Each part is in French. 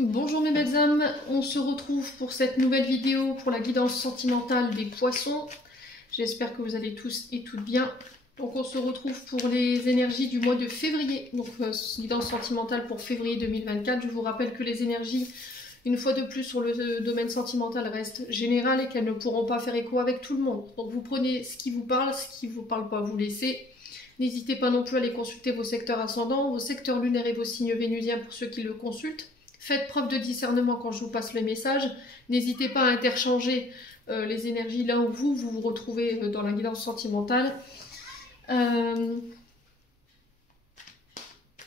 Bonjour mes belles âmes, on se retrouve pour cette nouvelle vidéo pour la guidance sentimentale des poissons. J'espère que vous allez tous et toutes bien. Donc on se retrouve pour les énergies du mois de février. Donc guidance sentimentale pour février 2024. Je vous rappelle que les énergies, une fois de plus sur le domaine sentimental, restent générales et qu'elles ne pourront pas faire écho avec tout le monde. Donc vous prenez ce qui vous parle, ce qui ne vous parle pas, vous laissez. N'hésitez pas non plus à aller consulter vos secteurs ascendants, vos secteurs lunaires et vos signes vénusiens pour ceux qui le consultent. Faites preuve de discernement quand je vous passe les messages. N'hésitez pas à interchanger les énergies là où vous vous retrouvez dans la guidance sentimentale.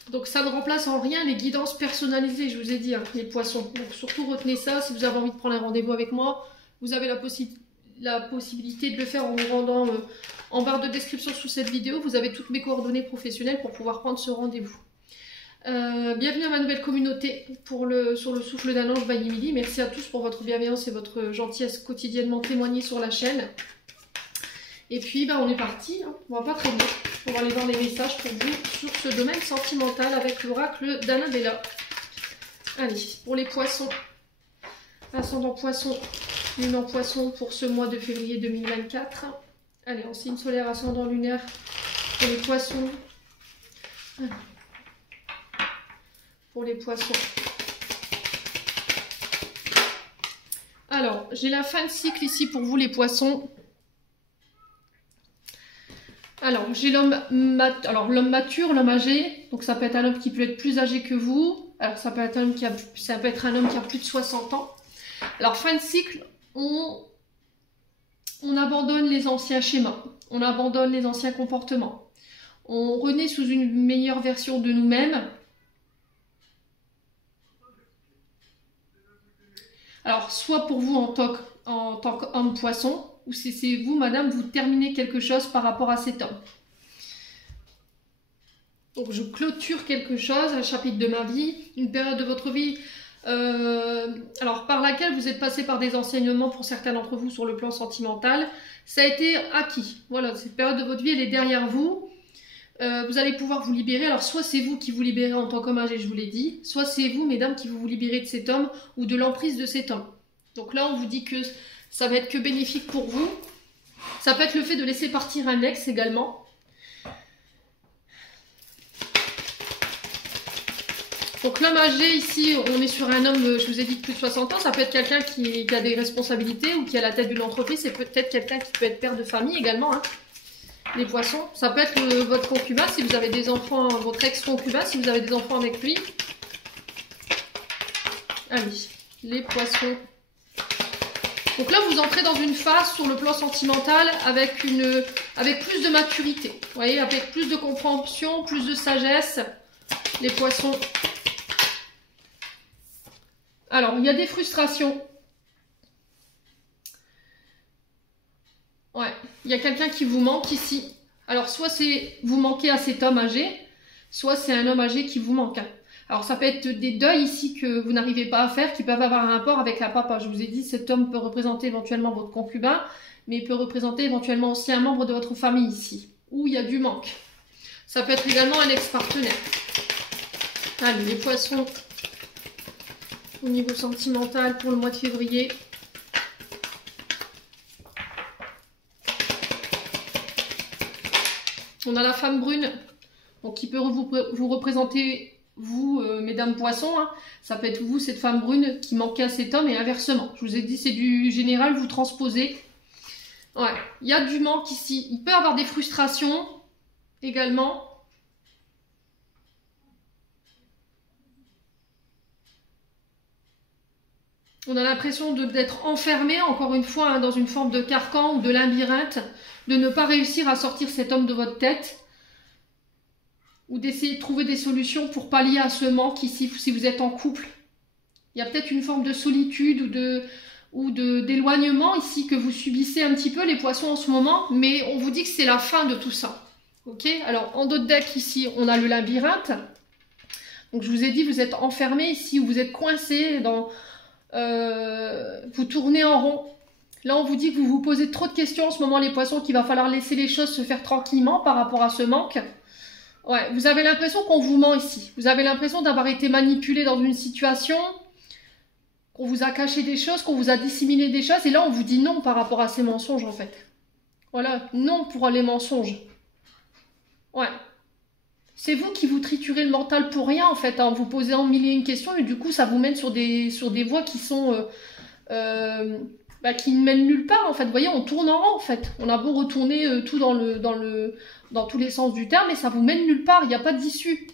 Donc ça ne remplace en rien les guidances personnalisées, je vous ai dit, hein, les poissons. Donc surtout retenez ça, si vous avez envie de prendre un rendez-vous avec moi, vous avez la possibilité de le faire en vous rendant en barre de description sous cette vidéo. Vous avez toutes mes coordonnées professionnelles pour pouvoir prendre ce rendez-vous. Bienvenue à ma nouvelle communauté sur le souffle d'un ange by Emily. Merci à tous pour votre bienveillance et votre gentillesse quotidiennement témoignée sur la chaîne. Et puis on est parti, hein. On va pas traîner. On va aller voir les messages pour vous sur ce domaine sentimental avec l'oracle d'Annabella. Allez, pour les poissons, ascendant poisson, lune en poisson pour ce mois de février 2024. Allez, en signe solaire, ascendant lunaire pour les poissons. Allez. Pour les poissons. Alors, j'ai la fin de cycle ici pour vous les poissons. Alors, j'ai l'homme mature, l'homme âgé. Donc, ça peut être un homme qui peut être plus âgé que vous. Alors, ça peut être un homme qui a plus de 60 ans. Alors, fin de cycle, on abandonne les anciens schémas. On abandonne les anciens comportements. On renaît sous une meilleure version de nous-mêmes. Alors, soit pour vous en tant qu'homme poisson, ou si c'est vous, madame, vous terminez quelque chose par rapport à cet homme. Donc, je clôture quelque chose, un chapitre de ma vie, une période de votre vie, alors par laquelle vous êtes passé par des enseignements pour certains d'entre vous sur le plan sentimental. Ça a été acquis. Voilà, cette période de votre vie, elle est derrière vous. Vous allez pouvoir vous libérer. Alors, soit c'est vous qui vous libérez en tant qu'homme âgé, je vous l'ai dit, soit c'est vous, mesdames, qui vous libérez de cet homme ou de l'emprise de cet homme. Donc là, on vous dit que ça va être que bénéfique pour vous. Ça peut être le fait de laisser partir un ex également. Donc l'homme âgé, ici, on est sur un homme, je vous ai dit, de plus de 60 ans. Ça peut être quelqu'un qui a des responsabilités ou qui a la tête d'une entreprise. C'est peut-être quelqu'un qui peut être père de famille également, hein. Les poissons, ça peut être votre concubin si vous avez des enfants, votre ex-concubin si vous avez des enfants avec lui. Allez, les poissons. Donc là, vous entrez dans une phase sur le plan sentimental avec plus de maturité. Vous voyez, avec plus de compréhension, plus de sagesse. Les poissons. Alors, il y a des frustrations. Ouais, il y a quelqu'un qui vous manque ici. Alors, soit c'est vous manquez à cet homme âgé, soit c'est un homme âgé qui vous manque. Alors, ça peut être des deuils ici que vous n'arrivez pas à faire, qui peuvent avoir un rapport avec la papa. Je vous ai dit, cet homme peut représenter éventuellement votre concubin, mais il peut représenter éventuellement aussi un membre de votre famille ici, où il y a du manque. Ça peut être également un ex-partenaire. Allez, les poissons, au niveau sentimental pour le mois de février. On a la femme brune, donc qui peut vous représenter, vous, mesdames poissons, hein. Ça peut être vous, cette femme brune, qui manquait à cet homme et inversement. Je vous ai dit, c'est du général, vous transposez. Ouais, il y a du manque ici. Il peut y avoir des frustrations également. On a l'impression d'être enfermé, encore une fois, hein, dans une forme de carcan ou de labyrinthe, de ne pas réussir à sortir cet homme de votre tête, ou d'essayer de trouver des solutions pour pallier à ce manque ici, si vous êtes en couple. Il y a peut-être une forme de solitude ou d'éloignement ici que vous subissez un petit peu, les poissons, en ce moment, mais on vous dit que c'est la fin de tout ça. Ok? Alors, en dos de deck, ici, on a le labyrinthe. Donc, je vous ai dit, vous êtes enfermé ici, ou vous êtes coincé dans... vous tournez en rond. Là, on vous dit que vous vous posez trop de questions en ce moment, les poissons, qu'il va falloir laisser les choses se faire tranquillement par rapport à ce manque. Ouais, vous avez l'impression qu'on vous ment ici. Vous avez l'impression d'avoir été manipulé dans une situation qu'on vous a caché des choses, qu'on vous a dissimulé des choses, et là on vous dit non par rapport à ces mensonges en fait. Voilà, non pour les mensonges. Ouais. C'est vous qui vous triturez le mental pour rien en fait, en vous posant mille et une questions, et du coup ça vous mène sur des voies qui sont... qui ne mènent nulle part en fait. Vous voyez, on tourne en rond en fait. On a beau retourner tout dans tous les sens du terme, mais ça vous mène nulle part, il n'y a pas d'issue.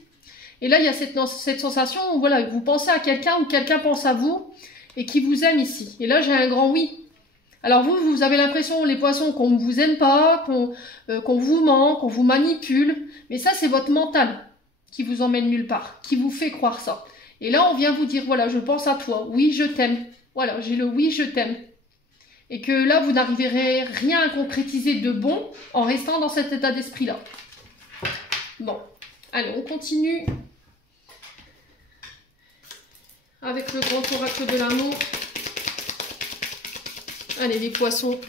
Et là, il y a cette sensation où voilà, vous pensez à quelqu'un ou quelqu'un pense à vous et qui vous aime ici. Et là, j'ai un grand oui. Alors vous avez l'impression, les poissons, qu'on ne vous aime pas, qu'on vous ment, qu'on vous manipule. Mais ça, c'est votre mental qui vous emmène nulle part, qui vous fait croire ça. Et là, on vient vous dire, voilà, je pense à toi. Oui, je t'aime. Voilà, j'ai le oui, je t'aime. Et que là, vous n'arriverez rien à concrétiser de bon en restant dans cet état d'esprit-là. Bon, allez, on continue avec le grand oracle de l'amour. Allez, les poissons.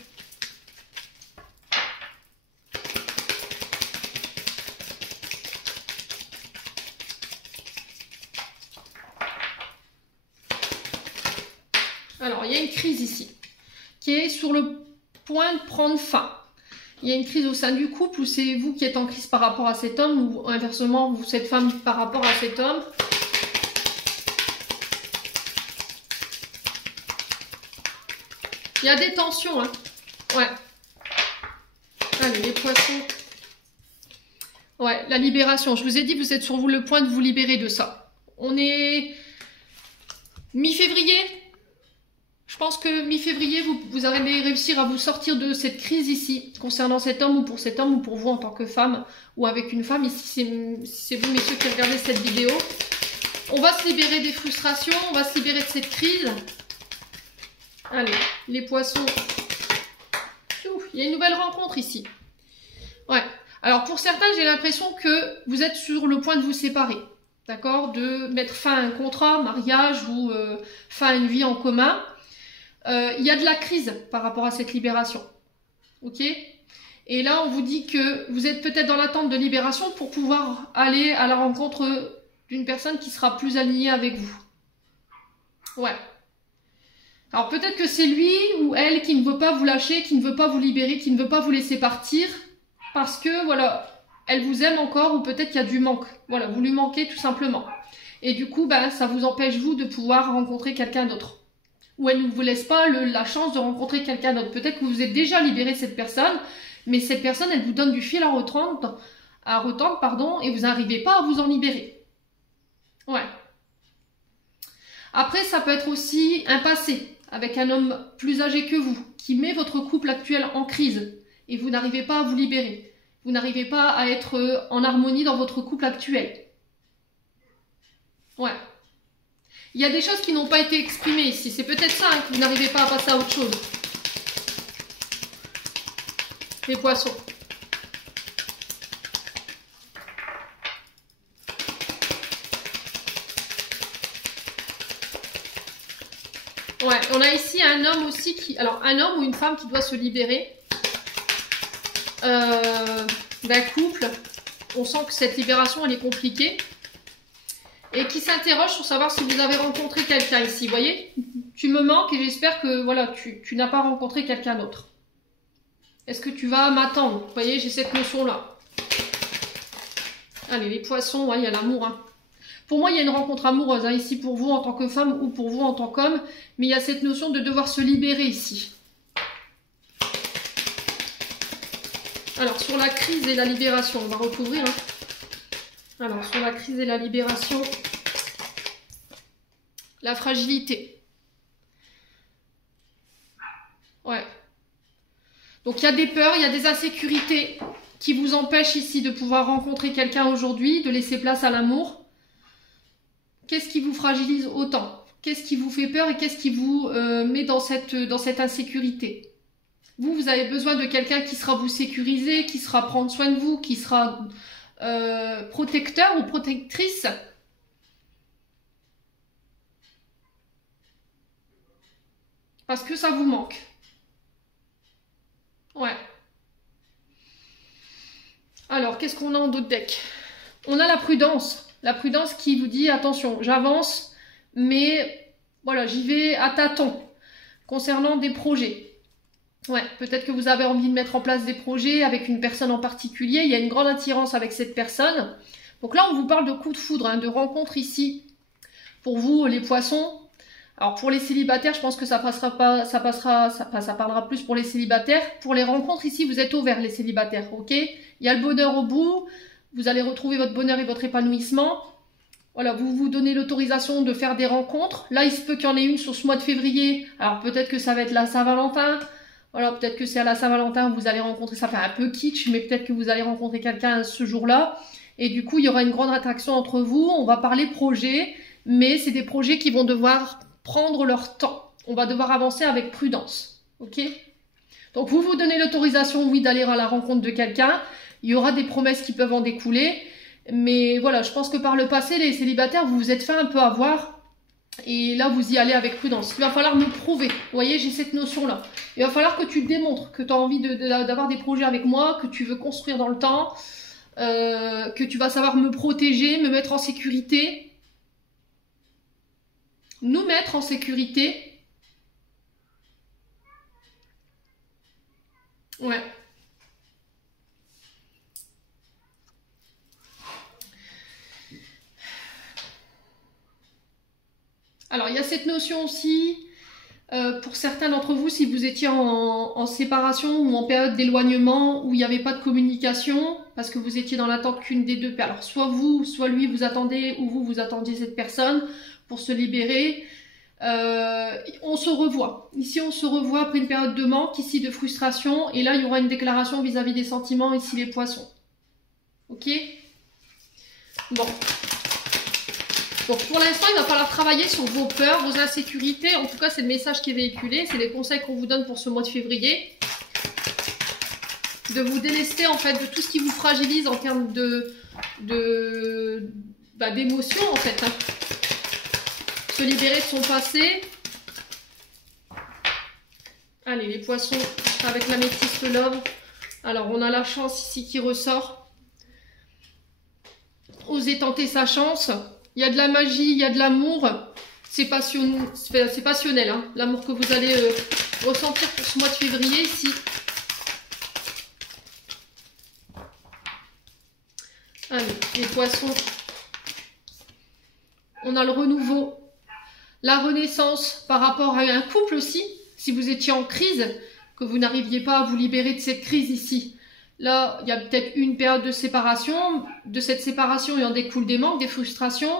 Alors, il y a une crise ici, qui est sur le point de prendre fin. Il y a une crise au sein du couple, ou c'est vous qui êtes en crise par rapport à cet homme, ou inversement, vous, cette femme par rapport à cet homme. Il y a des tensions, hein. Ouais. Allez, les poissons. Ouais, la libération. Je vous ai dit, vous êtes sur le point de vous libérer de ça. On est mi-février. Je pense que mi-février, vous allez réussir à vous sortir de cette crise ici, concernant cet homme, ou pour cet homme, ou pour vous en tant que femme, ou avec une femme. Ici, c'est vous, messieurs, qui regardez cette vidéo. On va se libérer des frustrations, on va se libérer de cette crise. Allez, les poissons. Il y a une nouvelle rencontre ici. Ouais. Alors, pour certains, j'ai l'impression que vous êtes sur le point de vous séparer. D'accord? De mettre fin à un contrat, mariage ou fin à une vie en commun. Il y a de la crise par rapport à cette libération. Ok? Et là, on vous dit que vous êtes peut-être dans l'attente de libération pour pouvoir aller à la rencontre d'une personne qui sera plus alignée avec vous. Ouais. Alors peut-être que c'est lui ou elle qui ne veut pas vous lâcher, qui ne veut pas vous libérer, qui ne veut pas vous laisser partir, parce que, voilà, elle vous aime encore, ou peut-être qu'il y a du manque. Voilà, vous lui manquez tout simplement. Et du coup, ça vous empêche, vous, de pouvoir rencontrer quelqu'un d'autre. Ou elle ne vous laisse pas la chance de rencontrer quelqu'un d'autre. Peut-être que vous êtes déjà libéré de cette personne, mais cette personne, elle vous donne du fil à retordre, et vous n'arrivez pas à vous en libérer. Ouais. Après, ça peut être aussi un passé, avec un homme plus âgé que vous, qui met votre couple actuel en crise, et vous n'arrivez pas à vous libérer. Vous n'arrivez pas à être en harmonie dans votre couple actuel. Ouais. Il y a des choses qui n'ont pas été exprimées ici. C'est peut-être ça, hein, que vous n'arrivez pas à passer à autre chose. Les poissons. Ouais, on a ici un homme aussi qui... Alors, un homme ou une femme qui doit se libérer d'un couple. On sent que cette libération, elle est compliquée. Et qui s'interroge sur savoir si vous avez rencontré quelqu'un ici. Vous voyez? Tu me manques et j'espère que voilà, tu n'as pas rencontré quelqu'un d'autre. Est-ce que tu vas m'attendre? Vous voyez, j'ai cette notion-là. Allez, les poissons, ouais, il y a l'amour, hein. Pour moi, il y a une rencontre amoureuse, hein, ici pour vous en tant que femme ou pour vous en tant qu'homme. Mais il y a cette notion de devoir se libérer ici. Alors, sur la crise et la libération, on va recouvrir. Hein. Alors, sur la crise et la libération, la fragilité. Ouais. Donc, il y a des peurs, il y a des insécurités qui vous empêchent ici de pouvoir rencontrer quelqu'un aujourd'hui, de laisser place à l'amour. Qu'est-ce qui vous fragilise autant? Qu'est-ce qui vous fait peur et qu'est-ce qui vous met dans cette insécurité? Vous avez besoin de quelqu'un qui sera vous sécuriser, qui sera prendre soin de vous, qui sera protecteur ou protectrice. Parce que ça vous manque. Ouais. Alors, qu'est-ce qu'on a en d'autres decks? On a la prudence. La prudence qui vous dit, attention, j'avance, mais Voilà, j'y vais à tâtons concernant des projets. Ouais, peut-être que vous avez envie de mettre en place des projets avec une personne en particulier. Il y a une grande attirance avec cette personne. Donc là, on vous parle de coup de foudre, hein, de rencontre ici. Pour vous, les poissons. Alors pour les célibataires, je pense que ça parlera plus pour les célibataires. Pour les rencontres ici, vous êtes ouverts les célibataires, ok? Il y a le bonheur au bout. Vous allez retrouver votre bonheur et votre épanouissement. Voilà, vous vous donnez l'autorisation de faire des rencontres. Là, il se peut qu'il y en ait une sur ce mois de février. Alors peut-être que ça va être la Saint-Valentin. Voilà, peut-être que c'est à la Saint-Valentin où vous allez rencontrer, ça fait un peu kitsch, mais peut-être que vous allez rencontrer quelqu'un ce jour-là. Et du coup, il y aura une grande attraction entre vous. On va parler projet, mais c'est des projets qui vont devoir prendre leur temps. On va devoir avancer avec prudence. Ok? Donc, vous vous donnez l'autorisation, oui, d'aller à la rencontre de quelqu'un. Il y aura des promesses qui peuvent en découler. Mais voilà, je pense que par le passé, les célibataires, vous vous êtes fait un peu avoir. Et là, vous y allez avec prudence. Il va falloir me prouver. Vous voyez, j'ai cette notion-là. Il va falloir que tu démontres que tu as envie d'avoir des projets avec moi, que tu veux construire dans le temps, que tu vas savoir me protéger, me mettre en sécurité. Nous mettre en sécurité. Ouais. Alors, il y a cette notion aussi, pour certains d'entre vous, si vous étiez en séparation ou en période d'éloignement où il n'y avait pas de communication, parce que vous étiez dans l'attente qu'une des deux, alors soit vous, soit lui vous attendez, ou vous attendiez cette personne pour se libérer, on se revoit. Ici, on se revoit après une période de manque, ici de frustration, et là, il y aura une déclaration vis-à-vis des sentiments, ici les poissons. Ok? Bon. Donc pour l'instant, il va falloir travailler sur vos peurs, vos insécurités. En tout cas, c'est le message qui est véhiculé. C'est les conseils qu'on vous donne pour ce mois de février. De vous délester en fait de tout ce qui vous fragilise en termes d'émotions en fait. Hein. Se libérer de son passé. Allez, les poissons avec l'améthyste love. Alors, on a la chance ici qui ressort. Osez tenter sa chance. Il y a de la magie, il y a de l'amour. C'est passionnel, hein, l'amour que vous allez ressentir pour ce mois de février ici. Allez, les poissons. On a le renouveau. La renaissance par rapport à un couple aussi. Si vous étiez en crise, que vous n'arriviez pas à vous libérer de cette crise ici. Là, il y a peut-être une période de séparation. De cette séparation, il en découle des manques, des frustrations.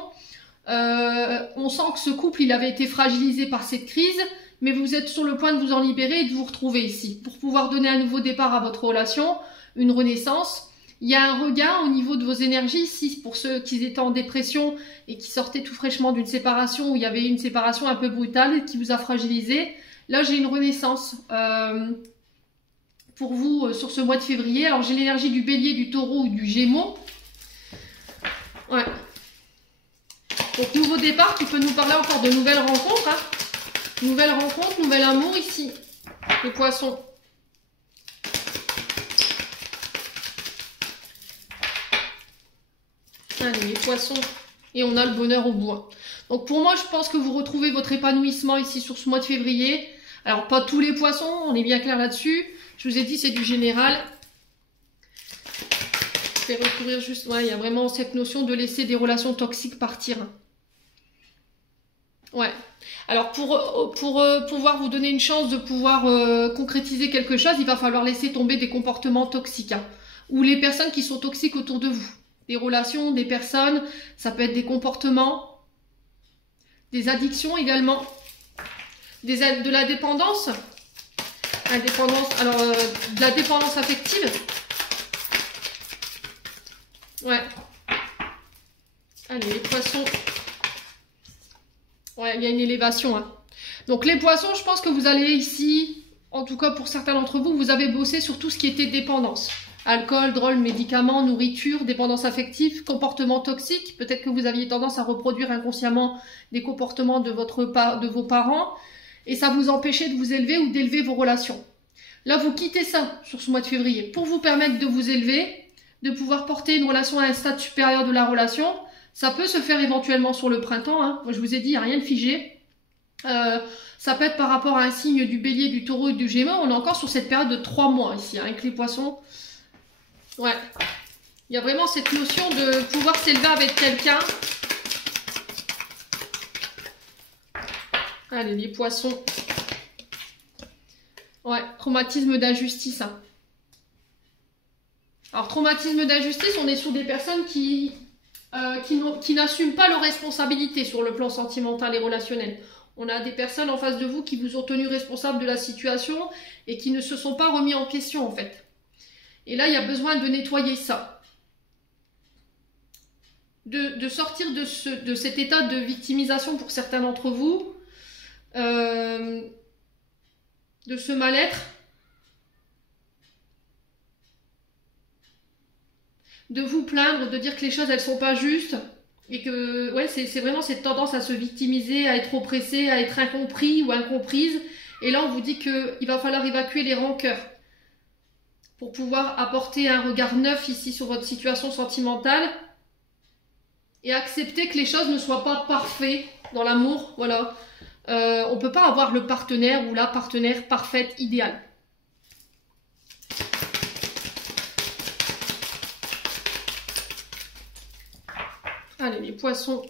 On sent que ce couple, il avait été fragilisé par cette crise, mais vous êtes sur le point de vous en libérer et de vous retrouver ici. Pour pouvoir donner un nouveau départ à votre relation, une renaissance. Il y a un regain au niveau de vos énergies ici, pour ceux qui étaient en dépression et qui sortaient tout fraîchement d'une séparation, où il y avait une séparation un peu brutale qui vous a fragilisé. Là, j'ai une renaissance pour vous sur ce mois de février. Alors, j'ai l'énergie du bélier, du taureau ou du gémeaux. Ouais. Donc, nouveau départ qui peut nous parler encore de nouvelles rencontres. Hein. Nouvelle rencontre, nouvel amour ici. Les poissons. Allez, les poissons. Et on a le bonheur au bois. Donc, pour moi, je pense que vous retrouvez votre épanouissement ici sur ce mois de février. Alors, pas tous les poissons, on est bien clair là-dessus. Je vous ai dit, c'est du général. Je vais recouvrir juste... Ouais, il y a vraiment cette notion de laisser des relations toxiques partir. Ouais. Alors, pour pouvoir vous donner une chance de pouvoir concrétiser quelque chose, il va falloir laisser tomber des comportements toxiques. Hein, ou les personnes qui sont toxiques autour de vous. Des relations, des personnes, ça peut être des comportements, des addictions également, de la dépendance. Alors, de la dépendance affective. Ouais. Allez, les poissons. Ouais, il y a une élévation. Hein. Donc, les poissons, je pense que vous allez ici, en tout cas pour certains d'entre vous, vous avez bossé sur tout ce qui était dépendance. Alcool, drogue, médicaments, nourriture, dépendance affective, comportements toxiques. Peut-être que vous aviez tendance à reproduire inconsciemment des comportements de vos parents. Et ça vous empêchait de vous élever ou d'élever vos relations. Là, vous quittez ça sur ce mois de février pour vous permettre de vous élever, de pouvoir porter une relation à un stade supérieur de la relation. Ça peut se faire éventuellement sur le printemps. Hein. Moi, je vous ai dit, il n'y a rien de figé. Ça peut être par rapport à un signe du bélier, du taureau et du gémeaux. On est encore sur cette période de 3 mois ici, hein, avec les poissons. Ouais. Il y a vraiment cette notion de pouvoir s'élever avec quelqu'un. Allez, les poissons. Ouais, traumatisme d'injustice. Hein. Alors, traumatisme d'injustice, on est sur des personnes qui n'assument pas leurs responsabilités sur le plan sentimental et relationnel. On a des personnes en face de vous qui vous ont tenu responsable de la situation et qui ne se sont pas remis en question, en fait. Et là, il y a besoin de nettoyer ça. De sortir de cet état de victimisation pour certains d'entre vous, de ce mal-être, de vous plaindre, de dire que les choses elles sont pas justes, et que ouais, c'est vraiment cette tendance à se victimiser, à être oppressé, à être incompris ou incomprise. Et là, on vous dit qu'il va falloir évacuer les rancœurs pour pouvoir apporter un regard neuf ici sur votre situation sentimentale. Et accepter que les choses ne soient pas parfaites dans l'amour, voilà. On ne peut pas avoir le partenaire ou la partenaire parfaite, idéale. Allez, les poissons.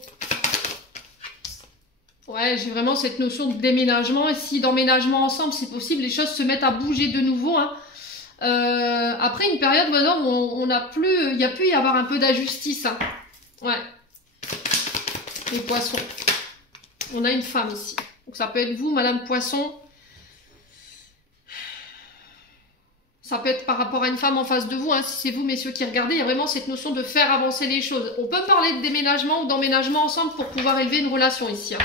Ouais, j'ai vraiment cette notion de déménagement. Et si d'emménagement ensemble, c'est possible, les choses se mettent à bouger de nouveau. Hein. Après une période maintenant où on n'a plus, il y a pu y avoir un peu d'injustice. Hein. Ouais. Les poissons. On a une femme ici. Donc ça peut être vous, Madame Poisson. Ça peut être par rapport à une femme en face de vous. Hein. Si c'est vous, messieurs, qui regardez, il y a vraiment cette notion de faire avancer les choses. On peut parler de déménagement ou d'emménagement ensemble pour pouvoir élever une relation ici. Hein.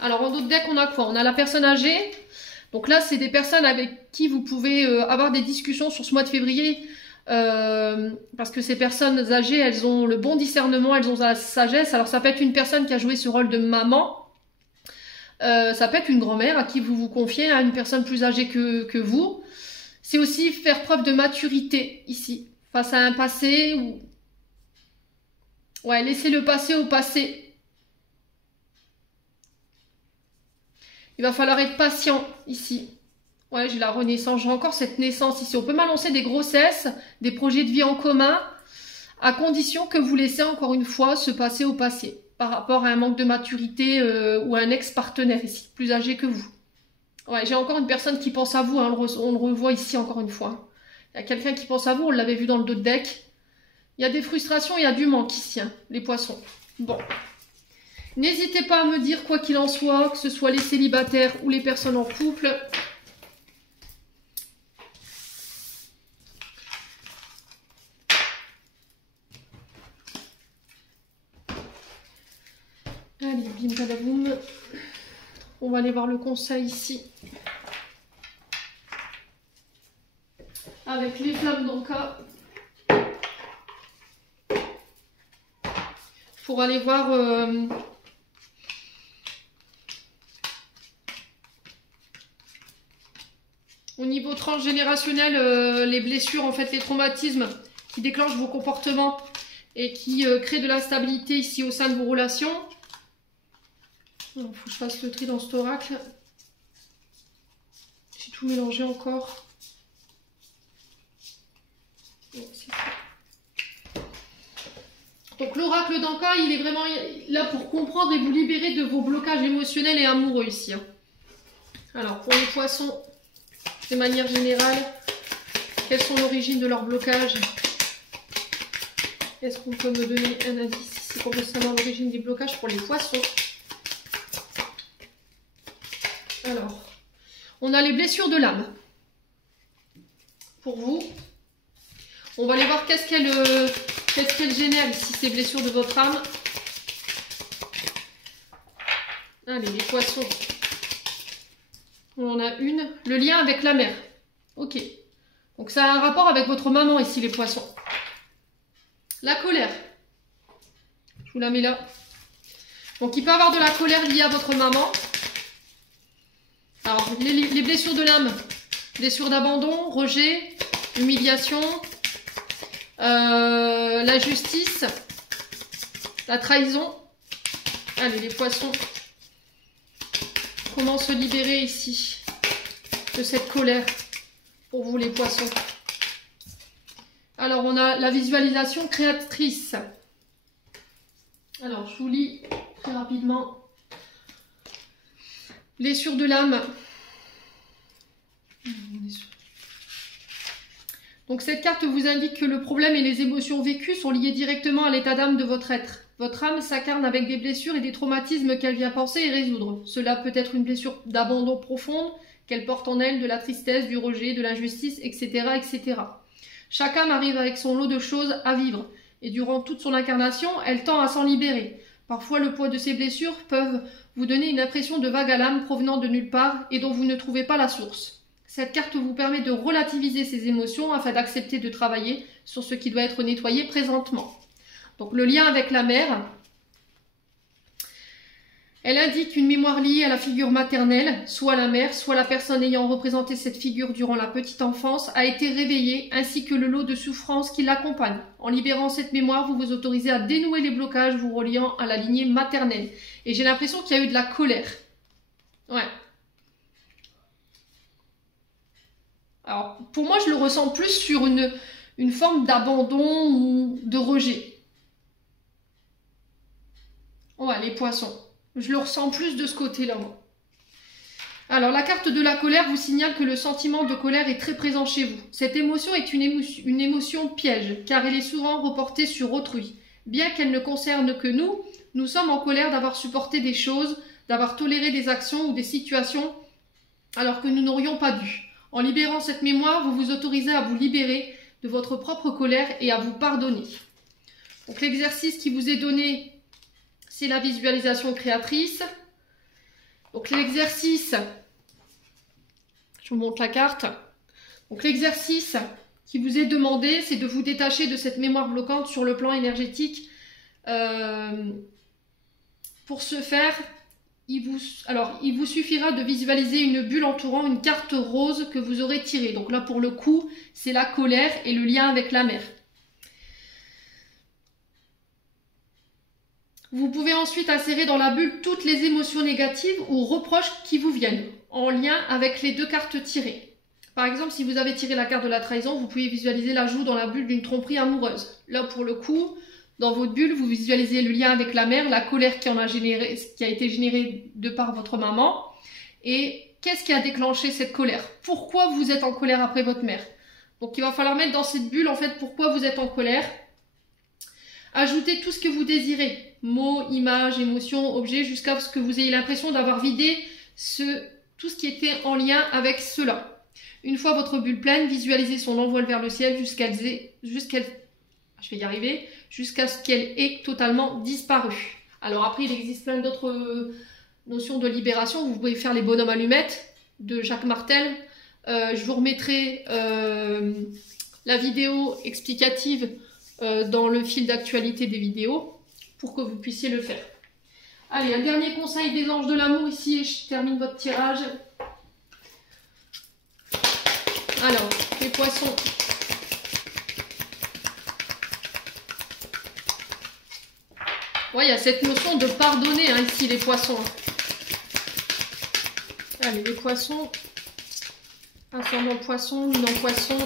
Alors en d'autres decks, on a quoi? On a la personne âgée. Donc là, c'est des personnes avec qui vous pouvez avoir des discussions sur ce mois de février. Parce que ces personnes âgées, elles ont le bon discernement, elles ont la sagesse. Alors ça peut être une personne qui a joué ce rôle de maman, ça peut être une grand-mère à qui vous vous confiez, à une personne plus âgée que vous. C'est aussi faire preuve de maturité ici, face à un passé ou... Ouais, laissez le passé au passé. Il va falloir être patient ici. Ouais, j'ai la renaissance, j'ai encore cette naissance ici. On peut m'annoncer des grossesses, des projets de vie en commun, à condition que vous laissez encore une fois se passer au passé, par rapport à un manque de maturité ou à un ex-partenaire ici, plus âgé que vous. Ouais, j'ai encore une personne qui pense à vous, hein, on le revoit ici encore une fois. Il y a quelqu'un qui pense à vous, on l'avait vu dans le dos de deck. Il y a des frustrations, il y a du manque ici, hein, les poissons. Bon. N'hésitez pas à me dire, quoi qu'il en soit, que ce soit les célibataires ou les personnes en couple. Allez, bim badaboum. On va aller voir le conseil ici. Avec les flammes d'Anka. Pour aller voir... au niveau transgénérationnel, les blessures, en fait, les traumatismes qui déclenchent vos comportements et qui créent de l'instabilité ici au sein de vos relations. Il faut que je fasse le tri dans cet oracle. J'ai tout mélangé encore. Bon, donc l'oracle d'Anka, il est vraiment là pour comprendre et vous libérer de vos blocages émotionnels et amoureux ici. Hein. Alors pour les poissons, de manière générale, quelles sont l'origine de leur blocage? Est-ce qu'on peut me donner un indice ici concernant l'origine des blocages pour les poissons? Alors, on a les blessures de l'âme. Pour vous, on va aller voir qu'est-ce qu'elle génère ici, ces blessures de votre âme. Allez, les poissons. On en a une. Le lien avec la mère. Ok. Donc ça a un rapport avec votre maman ici, les poissons. La colère. Je vous la mets là. Donc il peut y avoir de la colère liée à votre maman. Alors, les blessures de l'âme, blessures d'abandon, rejet, humiliation, la justice, la trahison. Allez, les poissons. Comment se libérer ici de cette colère pour vous les poissons? Alors, on a la visualisation créatrice. Alors, je vous lis très rapidement. Blessure de l'âme. Donc, cette carte vous indique que le problème et les émotions vécues sont liés directement à l'état d'âme de votre être. Votre âme s'incarne avec des blessures et des traumatismes qu'elle vient penser et résoudre. Cela peut être une blessure d'abandon profonde, qu'elle porte en elle, de la tristesse, du rejet, de l'injustice, etc., etc. Chaque âme arrive avec son lot de choses à vivre, et durant toute son incarnation, elle tend à s'en libérer. Parfois, le poids de ces blessures peuvent vous donner une impression de vague à l'âme provenant de nulle part et dont vous ne trouvez pas la source. Cette carte vous permet de relativiser ces émotions afin d'accepter de travailler sur ce qui doit être nettoyé présentement. Donc le lien avec la mère, elle indique une mémoire liée à la figure maternelle, soit la mère, soit la personne ayant représenté cette figure durant la petite enfance a été réveillée, ainsi que le lot de souffrances qui l'accompagne. En libérant cette mémoire, vous vous autorisez à dénouer les blocages vous reliant à la lignée maternelle. Et j'ai l'impression qu'il y a eu de la colère. Ouais. Alors, pour moi, je le ressens plus sur une forme d'abandon ou de rejet. Ouais, les poissons. Je le ressens plus de ce côté-là, moi. Alors, la carte de la colère vous signale que le sentiment de colère est très présent chez vous. Cette émotion est une émotion piège, car elle est souvent reportée sur autrui. Bien qu'elle ne concerne que nous, nous sommes en colère d'avoir supporté des choses, d'avoir toléré des actions ou des situations alors que nous n'aurions pas dû. En libérant cette mémoire, vous vous autorisez à vous libérer de votre propre colère et à vous pardonner. Donc, l'exercice qui vous est donné, c'est la visualisation créatrice. Donc l'exercice, je vous montre la carte. Donc l'exercice qui vous est demandé, c'est de vous détacher de cette mémoire bloquante sur le plan énergétique. Pour ce faire, il vous suffira de visualiser une bulle entourant une carte rose que vous aurez tirée. Donc là, pour le coup, c'est la colère et le lien avec la mère. Vous pouvez ensuite insérer dans la bulle toutes les émotions négatives ou reproches qui vous viennent, en lien avec les deux cartes tirées. Par exemple, si vous avez tiré la carte de la trahison, vous pouvez visualiser l'ajout dans la bulle d'une tromperie amoureuse. Là, pour le coup, dans votre bulle, vous visualisez le lien avec la mère, la colère qui a été générée de par votre maman. Et qu'est-ce qui a déclenché cette colère? Pourquoi vous êtes en colère après votre mère? Donc, il va falloir mettre dans cette bulle, en fait, pourquoi vous êtes en colère. Ajoutez tout ce que vous désirez. Mots, images, émotions, objets, jusqu'à ce que vous ayez l'impression d'avoir vidé tout ce qui était en lien avec cela. Une fois votre bulle pleine, visualisez son envol vers le ciel jusqu'à ce qu'elle ait totalement disparu. Alors après, il existe plein d'autres notions de libération. Vous pouvez faire les bonhommes allumettes de Jacques Martel. Je vous remettrai la vidéo explicative dans le fil d'actualité des vidéos pour que vous puissiez le faire. Allez, un dernier conseil des anges de l'amour ici et je termine votre tirage. Alors, les poissons. Ouais, il y a cette notion de pardonner hein, ici, les poissons. Allez, les poissons. Ascendant poisson, lunan poisson.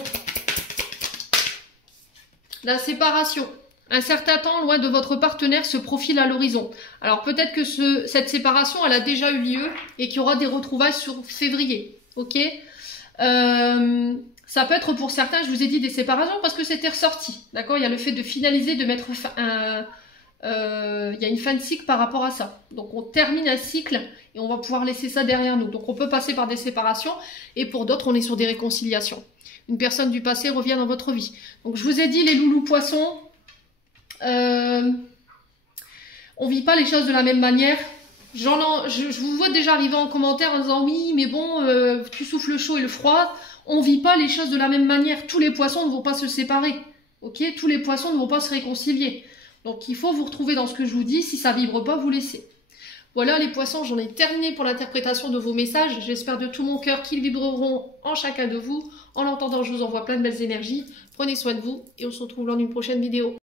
La séparation. Un certain temps loin de votre partenaire se profile à l'horizon. Alors peut-être que cette séparation, elle a déjà eu lieu et qu'il y aura des retrouvailles sur février. Ok, ça peut être pour certains, je vous ai dit des séparations parce que c'était ressorti. D'accord, il y a le fait de finaliser, de mettre il y a une fin de cycle par rapport à ça. Donc on termine un cycle et on va pouvoir laisser ça derrière nous. Donc on peut passer par des séparations et pour d'autres, on est sur des réconciliations. Une personne du passé revient dans votre vie. Donc je vous ai dit les loulous poissons. On vit pas les choses de la même manière. Je vous vois déjà arriver en commentaire en disant oui, mais bon, tu souffles le chaud et le froid. On vit pas les choses de la même manière. Tous les poissons ne vont pas se séparer. Ok, tous les poissons ne vont pas se réconcilier. Donc il faut vous retrouver dans ce que je vous dis. Si ça vibre pas, vous laissez. Voilà les poissons, j'en ai terminé pour l'interprétation de vos messages. J'espère de tout mon cœur qu'ils vibreront en chacun de vous. En l'entendant, je vous envoie plein de belles énergies. Prenez soin de vous et on se retrouve lors d'une prochaine vidéo.